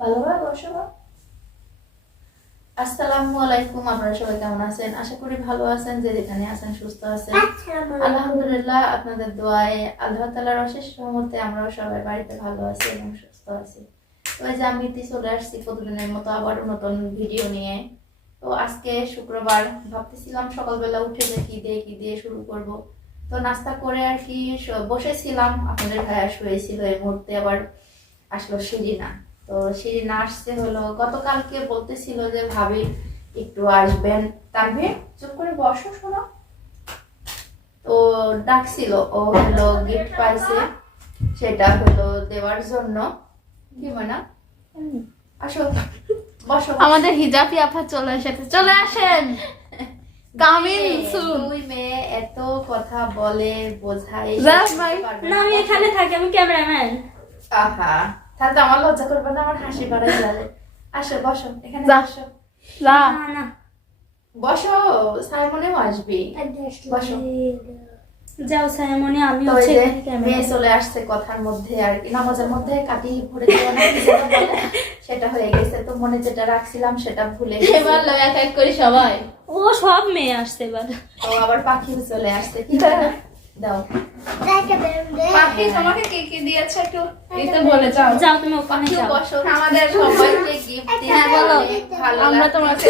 ভালোভাবে বসো। আসসালামু আলাইকুম আপনারা সবাই কেমন আছেন? আশা করি ভালো আছেন যে যেখানে আছেন সুস্থ আছেন। আলহামদুলিল্লাহ আপনাদের দোয়ায় আল্লাহ তালার অশেষ আমরাও সবাই বাড়িতে ভালো আছি এবং সুস্থ আছি। তো এই যে আমি চলে আসছি প্রতিদিনের মতো আবার নতুন ভিডিও নিয়ে। তো আজকে শুক্রবার ভাবতেছিলাম সকালবেলা উঠে যে কি দিয়ে কি দিয়ে শুরু করব। তো নাস্তা করে আর কি বসেছিলাম। আপনাদের ভাইয়া শুয়েছিল এই মুহূর্তে আবার আসলো শিরিনা তো শিরিনা আসছে হলো গতকালকে বলতেছিল যে ভাবি একটু আসবেন। তারপরে চুপ করে বসো শোনো। তো ডাকছিল ও হলো গিফট পাইছে সেটা হলো দেওয়ার জন্য। কি মনে আসো বসো। আমাদের হিজাবি আপা চলে এসেছে চলে আসেন। কামিং মেয়ে, সুন দুই মেয়ে এত কথা বলে পারবে না আমি এখানে থাকি আমি ক্যামেরাম্যান। আহা। তাহলে তো আমার লজ্জা করবে না আমার হাসি বাড়াই যাবে। আসো বসো এখানে যা। বসো। যা। না না। বসো সাইমনেও আসবি। বসো। যাও সাইমনি আমি হচ্ছে মেয়ে চলে আসছে কথার মধ্যে আর কি নামাজের মধ্যে কাটি ভরে দেওয়া না সেটা হয়ে গেছে। তো মনে যেটা রাখছিলাম সেটা ভুলে গেছি। এবার লয় এক এক করে সবাই। ও সব মেয়ে আসছে এবার। তো আবার পাখিও চলে আসছে কি? দাও। তোমাকে কি কি দিয়েছে একটু? দিতে বলে যাও। যাও তুমি ওখানে যাও। আমাদের সবাইকে গিফট হ্যাঁ, বলো। আমরা তোমাকে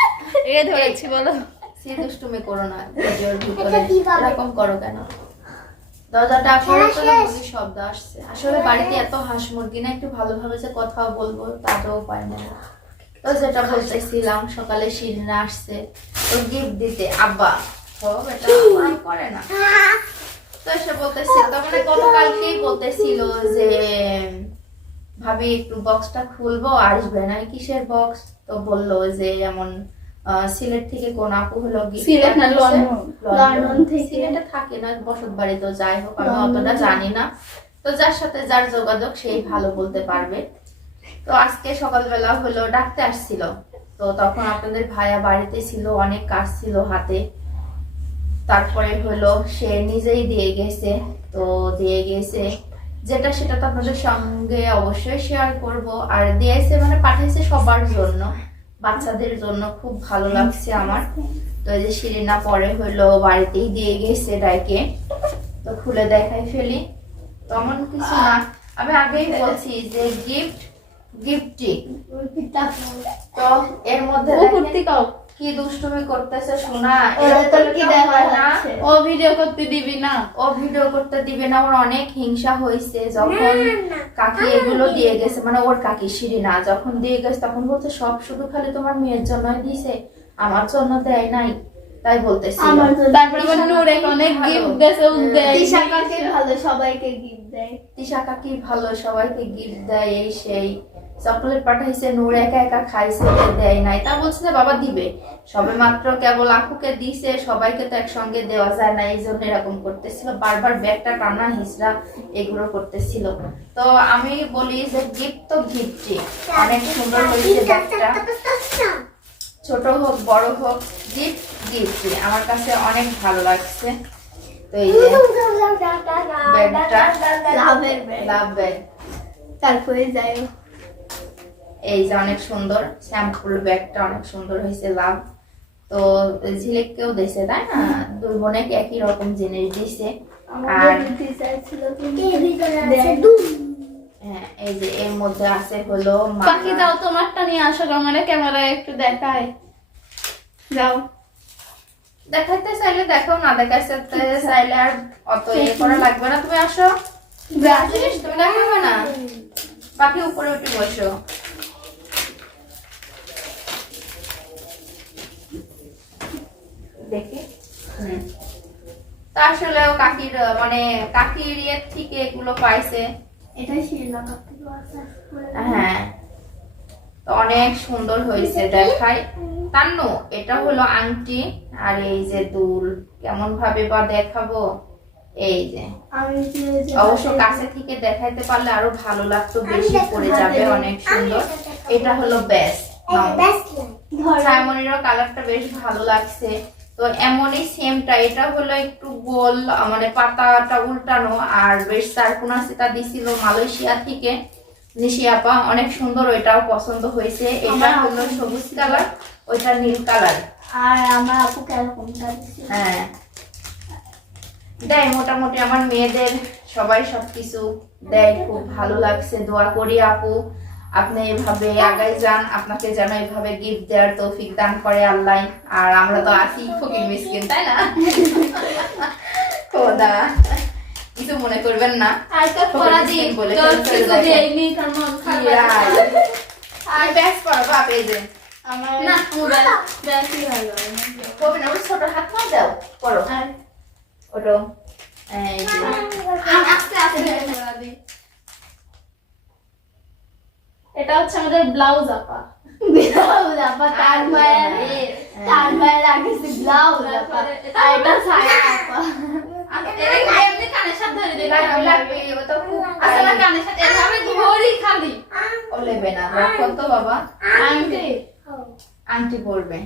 এ ধরেছি বলো। সে দুষ্টুমি করো না। ভিডিওর ভিতরে এরকম করো কেন? দরজাটা করো তো শব্দ আসছে। আসলে বাড়িতে এত হাঁস মুরগি না একটু ভালোভাবে যে কথা বলব তাতেও পায় না তো যেটা বলতেছিলাম সকালে শিরিনা আসছে তো গিফট দিতে। আব্বা তো এটা আব্বা করে না। তো সে বলতেছিল তার মানে গতকালকেই বলতেছিল যে ভাবি একটু বক্সটা খুলবো আসবে না। কিসের বক্স তো বলল যে এমন সিলেট থেকে কোন আপু হলো সিলেট না, লন্ডন। থেকে। সিলেটে থাকে না বসত বাড়ি তো যাই হোক আমি অতটা। জানি না। তো যার সাথে যার যোগাযোগ সেই ভালো বলতে পারবে। তো আজকে সকালবেলা হলো ডাকতে আসছিল। তো তখন আপনাদের ভাইয়া বাড়িতে ছিল অনেক কাজ ছিল হাতে। তারপরে হলো সে নিজেই দিয়ে গেছে। তো দিয়ে গেছে। যেটা সেটা তো আপনাদের সঙ্গে অবশ্যই শেয়ার করব। আর দিয়েছে মানে পাঠাইছে সবার জন্য। বাচ্চাদের জন্য খুব ভালো লাগছে আমার। তো এই যে শিরিনা পরে হলো বাড়িতেই দিয়ে গেছে ডাইকে। তো খুলে দেখাই ফেলি। তেমন কিছু না। আমি আগেই বলছি যে গিফট গিফটি তো এর মধ্যে কি দুষ্টুমি করতেছে শোনা? না। ও ভিডিও করতে দিবি না। ও ভিডিও করতে দিবে না ওর অনেক হিংসা হয়েছে যখন কাকি এগুলো দিয়ে গেছে মানে ওর কাকি শিরিনা যখন দিয়ে গেছে তখন বলছে সব শুধু খালি তোমার মেয়ের জন্যই দিছে আমার জন্য দেয় নাই। তাই বলতেছি। তারপরে নূরে অনেক গিফট দেছে তিশা কাকে ভালো সবাইকে গিফট দেয়। তিশা কাকি ভালো সবাইকে গিফট দেয় এই সেই। চকলেট পাঠাইছে নূর একা একা খাইছে দেয় নাই। তা বলছে যে বাবা দিবে। সবে মাত্র কেবল আপুকে দিছে সবাইকে তো একসঙ্গে দেওয়া যায় না এই জন্য এরকম করতেছিল। বারবার ব্যাগটা টানা হিসরা এগুলো করতেছিল। তো আমি বলি যে গিফট তো গিফটই অনেক সুন্দর হয়েছে ব্যাগটা ছোট হোক বড় হোক গিফট গিফটই আমার কাছে অনেক ভালো লাগছে। তো এই যে ব্যাগটা লাভ ব্যাগ তারপরে যাই হোক, এই যে অনেক সুন্দর শ্যাম্পুর ব্যাগটা অনেক সুন্দর হয়েছে লাভ তো ঝিলিককেও দিছে তাই না? দুই বোনে একই রকম জিনিস দিছে আর কিন্তু হ্যাঁ, এই যে এর মধ্যে আছে হলো মালা। পাখি তোমারটা নিয়ে আসো আমার ক্যামেরায় একটু দেখায় যাও। দেখাইতে চাইলে দেখো না দেখাইতে চাইলে আর অত ইয়ে করা লাগবে না। তুমি আসো। তুমি দেখাবে না? পাখি উপরে উঠে বসো। দেখি। তা আসলে কাকির মানে কাকির ইয়ের থেকে এগুলো পাইছে। শ্রীলঙ্কা হ্যাঁ। তো অনেক সুন্দর হয়েছে দেখাই তান্নু এটা হলো আংটি আর এই যে দুল কেমন ভাবে বা দেখাবো? এই যে। আমি যে যে অবশ্য কাছে থেকে দেখাইতে পারলে আরও ভালো লাগতো বেশি পড়ে যাবে অনেক সুন্দর। এটা হলো ধর। সাইমনিরও কালারটা বেশ ভালো লাগছে। তো এমনই সেমটা এটা হলো একটু গোল মানে পাতাটা উল্টানো আর বেশ চারকোনা সেটা দিছিল মালয়েশিয়া থেকে। নিশি আপা অনেক সুন্দর ওইটাও পছন্দ হয়েছে। এটা হলো সবুজ কালার ওইটা নীল কালার। আর আমার আপুকে এরকমটা দিচ্ছে হ্যাঁ। দেয় মোটামুটি আমার মেয়েদের সবাই সবকিছু দেয় খুব ভালো লাগছে দোয়া করি আপু। আপনি এভাবে আগাই যান আপনাকে যেন এভাবে গিফট দেওয়ার তৌফিক দান করে আল্লাহ। আর আমরা তো আছি ফকির মিসকিন তাই না? খোদা কিছু মনে করবেন না। বলে আর ব্যাস পড়াবো আপে যে। আমার না মোবাইল বেশি ভালো কবি না ছোট হাত মা দাও পড়ো। আর? ওটো এই আস্তে আস্তে। এটা হচ্ছে আমাদের ব্লাউজ আপা। ব্লাউজ আপা তার মায়ের তার মায়ের আগে সে ব্লাউজ আপা আর এটা সায়া আপা। বাবা। আংটি আন্টি পড়বে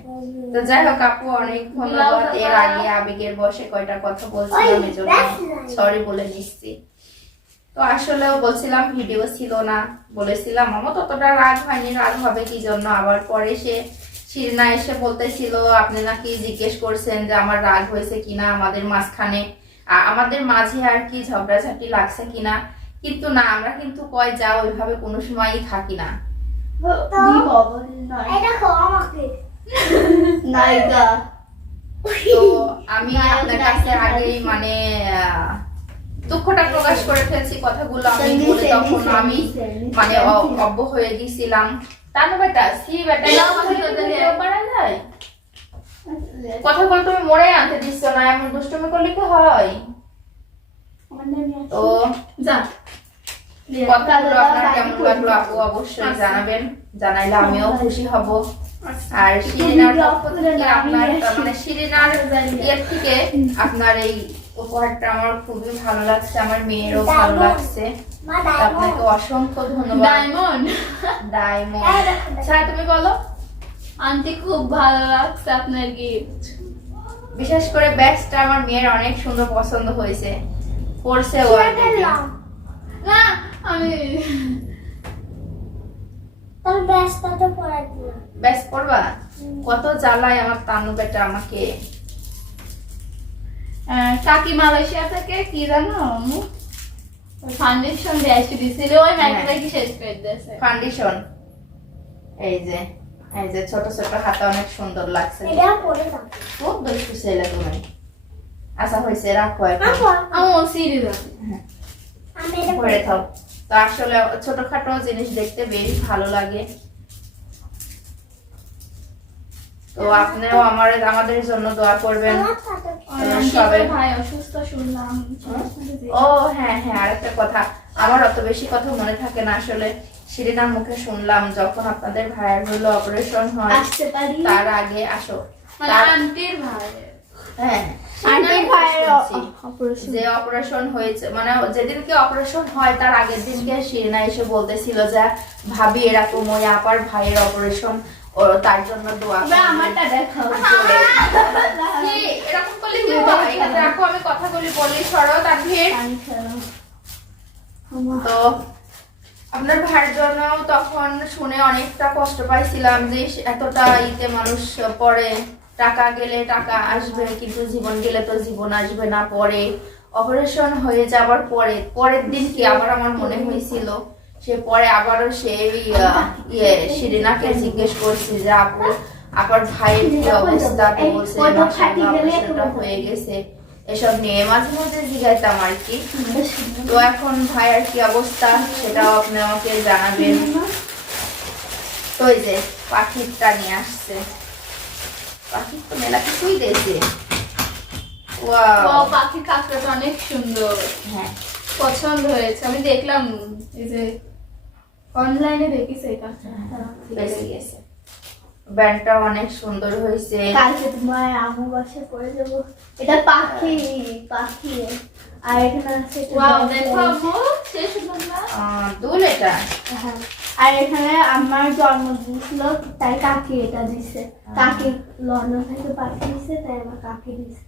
তো যাই হোক আপু অনেক ধন্যবাদ। এর আগে আবেগের বসে কয়টা কথা বলছিলাম সরি বলে নিচ্ছি। তো আসলেও বলছিলাম ভিডিও ছিল না বলেছিলাম আমার ততটা রাগ হয়নি রাগ হবে কি জন্য? আবার পরে সে শিরনা এসে বলতেছিল আপনি নাকি জিজ্ঞেস করছেন যে আমার রাগ হয়েছে কিনা আমাদের মাঝখানে? আমাদের মাঝে আর কি ঝগড়াঝাটি লাগছে কিনা? কিন্তু না আমরা কিন্তু কয় যা ওইভাবে কোনো সময়ই থাকি না। তো আমি আপনার কাছে আগেই মানে আহ, দুঃখটা প্রকাশ করে ফেলছি কথাগুলো আমি বলে তখন আমি মানে অব্য হয়ে গেছিলাম তানো বেটা সি বেটা পারা যায় কথাগুলো তুমি মনে আনতে দিচ্ছ না এমন দুষ্টুমি করলে কি হয়? তো যা। কথাগুলো আপনার কেমন লাগল আপু? অবশ্যই জানাবেন। জানাইলে আমিও খুশি হব। আর পক্ষ থেকে আপনার মানে শিরিনার ইয়ের থেকে আপনার এই উপহারটা আমার খুবই ভালো লাগছে আমার মেয়েরও ভালো লাগছে। আপনাকে অসংখ্য ধন্যবাদ। ডায়মন্ড ডায়মন্ড আচ্ছা তুমি বলো? আন্টি খুব ভালো লাগছে আপনার গিফট বিশেষ করে ব্যাগসটা আমার মেয়ের অনেক সুন্দর পছন্দ হয়েছে। পরছে ও না আমি তোর ব্যস্তা তো পড়া দিও ব্যাস পরবা কত জ্বালায় আমার তানু বেটা আমাকে। কাকি মালয়েশিয়া থেকে কি জানো আম্মু? ফাউন্ডেশন দিয়ে এসে দিছিল ওই ম্যাগটা কি শেষ করে দিয়েছে। ফাউন্ডেশন এই যে এই যে ছোট ছোট হাতে অনেক সুন্দর লাগছে। এটা পড়ে থাকো খুব দুষ্টু ছেলে তুমি। আশা হয়েছে রাখো এখন। আমার সিরিজ আমি এটা পরে থাও। তো আসলে ছোটখাটো জিনিস দেখতে বেশ ভালো লাগে। তো আপনিও আমার আমাদের জন্য দোয়া করবেন। আমার ভাই অসুস্থ শুনলাম ও হ্যাঁ হ্যাঁ আরেকটা কথা। আমার অত বেশি কথা মনে থাকে না আসলে শিরিনার মুখে শুনলাম যখন আপনাদের ভাইয়ের হলো অপারেশন হয়। তার আগে আসো। মানে আন্টির ভাই হ্যাঁ আন্টির ভাইয়ের শুনছি। অপারেশন। যে অপারেশন হয়েছে মানে যেদিনকে অপারেশন হয় তার আগের দিনকে শিরিনা এসে বলতেছিল যে ভাবি এরকম ওই আপার ভাইয়ের অপারেশন ও তার জন্য দোয়া আমারটা দেখাও। এরকম করলে কি হয় এখানে আমি কথাগুলি বলি সরো তানভীর তো আপনার ভাইয়ের জন্য তখন শুনে অনেকটা কষ্ট পাইছিলাম যে এতটা ইতে মানুষ পরে টাকা গেলে টাকা আসবে কিন্তু জীবন গেলে তো জীবন আসবে না পরে। অপারেশন হয়ে যাওয়ার পরে পরের দিন কি আবার আমার মনে হয়েছিল? সে পরে আবারও সে আহ, ইয়ে শিরিনাকে জিজ্ঞেস করছি যে আপু আবার ভাইয়ের কি অবস্থা? তো বলছে হয়ে গেছে। এসব নিয়ে মাঝে মাঝে জিজ্ঞাইতাম আর কি। তো এখন ভাইয়ার কি অবস্থা সেটাও আপনি আমাকে জানাবেন। তো এই যে পাখিরটা নিয়ে আসছে। পাখির তো মেলা কিছুই দিয়েছে। পাখি কাঁকড়াটা অনেক সুন্দর। হ্যাঁ। পছন্দ হয়েছে। আমি দেখলাম এই যে অনলাইনে দেখিস এই কাঁকড়াটা বেশি। গেছে ব্যান্ডটা অনেক সুন্দর হয়েছে। কালকে তোমার আমু বাসে পড়ে যাব এটা পাখি পাখি আর এখানে আছে ওয়াও দেখো। আম্মু সে সুন্দর। না আহ, দুল এটা। হ্যাঁ। আর এখানে আমার জন্মদিন ছিল তাই কাকি এটা দিছে। কাকি লন্ডন থেকে পাঠিয়েছে তাই আমার কাকি দিছে।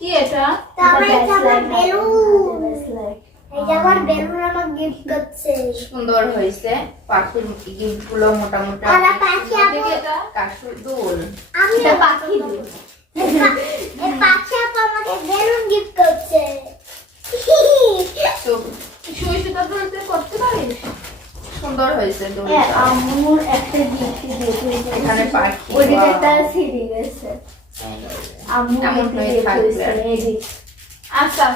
কি এটা? এটা bracelet। এই যে আমার বেলুন আমার গিফট করছে। সুন্দর হয়েছে। পাখির গিফটগুলো মোটামুটি আর পাখি দুল। আমি পাখি দিল। এই পাখি আপু আমাকে বেলুন গিফট করছে। তো সুই সুতা তুলতে করতে পারিস? সুন্দর হয়েছে হ্যাঁ, দুলটা একটা গিফট দিয়েছে। এখানে পাখি ওইটা বাহ। একটা সিঁড়ি গেছে। গিফট দিয়েছে আচ্ছা।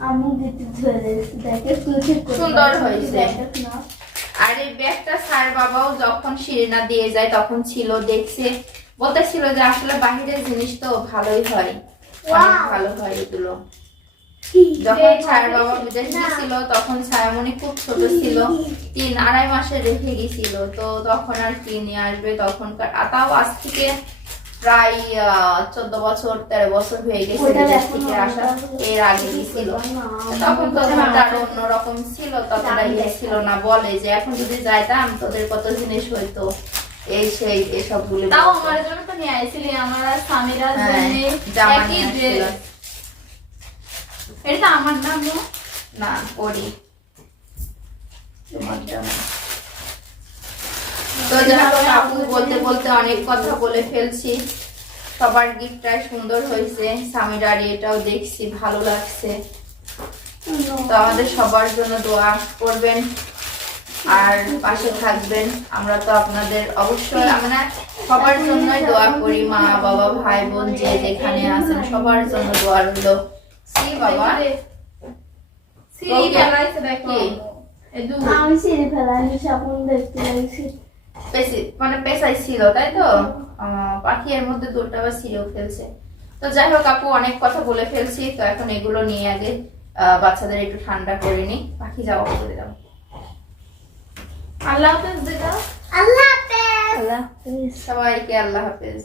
আম্মু গিফট ধরে দেখে সুন্দর হয়েছে। আর এই ব্যাগটা স্যার বাবাও যখন শিরিনা দিয়ে যায় তখন ছিল দেখছে বলতেছিল যে আসলে বাহিরের জিনিস তো ভালোই হয় অনেক ভালো হয় এগুলো। যখন স্যার বাবা বিদেশ গেছিল তখন ছায়ামণি খুব ছোট ছিল তিন আড়াই মাসে রেখে গেছিল তো তখন আর কি নিয়ে আসবে তখনকার আর তাও আজ থেকে প্রায় চোদ্দ বছর তেরো বছর হয়ে গেছে বিদেশ থেকে আসা। এর আগে গেছিল না, তখন তো আরও অন্যরকম ছিল ততটা ইয়ে ছিল না। বলে যে এখন যদি যাইতাম তোদের কত জিনিস হইতো? এই সেই এসব বলে তাও আমার জন্য তো নিয়ে আইছিলি আমার আর স্বামীরা হ্যাঁ, জামা একই এটা আমার নাম না না করি তোমার জন্য তো হোক, আপু বলতে বলতে অনেক কথা বলে ফেলছি সবার গিফটটাই সুন্দর হয়েছে স্বামীর আর এটাও দেখছি ভালো লাগছে তো আমাদের সবার জন্য দোয়া করবেন আর পাশে থাকবেন আমরা তো আপনাদের অবশ্যই আমরা সবার জন্যই দোয়া করি মা বাবা ভাই বোন যে যেখানে আছেন সবার জন্য দোয়া রইল বাবা দেখো দেখতে মানে পেশাই ছিল তাই তো? পাখি এর মধ্যে দুলটা বা ছিঁড়েও ফেলছে। তো যাই হোক আপু অনেক কথা বলে ফেলছি তো এখন এগুলো নিয়ে আগে আহ, বাচ্চাদের একটু ঠান্ডা করে নিই। পাখি যাওয়া করে দাও। আল্লাহ হাফেজ দিদা আল্লাহ হাফেজ। আল্লাহ হাফেজ। সবাইকে আল্লাহ হাফেজ।